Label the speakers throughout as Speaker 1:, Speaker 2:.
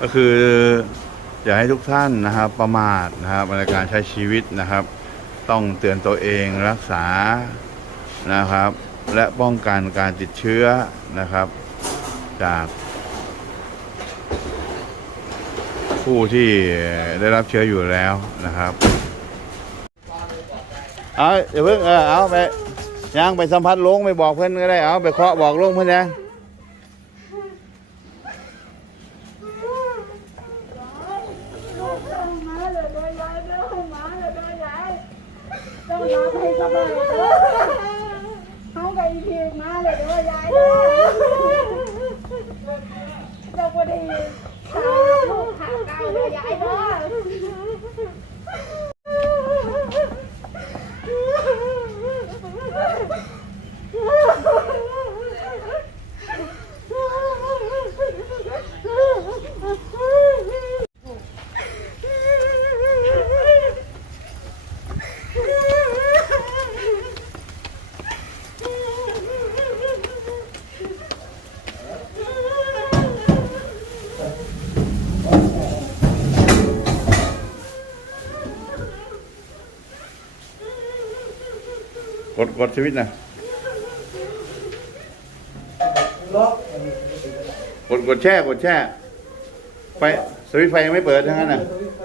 Speaker 1: ก็คือ อยากให้ทุกท่านนะครับประมาทนะครับในการใช้ชีวิตนะครับ ต้องเตือนตัวเองรักษานะครับ และป้องกันการติดเชื้อนะครับ จากผู้ที่ได้รับเชื้ออยู่แล้วนะครับเอาอย่าเพิ่งเออเอาไปย่างไปสัมผัสลงไปบอกเพื่อนก็ได้เอาไปเคาะบอกลงเพื่อนนะ
Speaker 2: มาเลยโดยยายเด้อมาเลยโดยยายต้อง รับให้สบายเด้อเขากับอีพีมาเลยเดยยายเด้อเจ้าบ่ได้สาวลูกขาเก่าเดยยายเด้อ ก
Speaker 1: ดกดสวิตช์นะ
Speaker 3: ล็อก
Speaker 1: กดกดแช่กดแช่ไฟสวิตช์ไฟยังไม่เปิดทั้งนั้นนะ
Speaker 3: สวิตช์ไฟ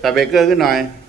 Speaker 1: แต่เบรกเกอร์ขึ้นหน่อย
Speaker 3: ส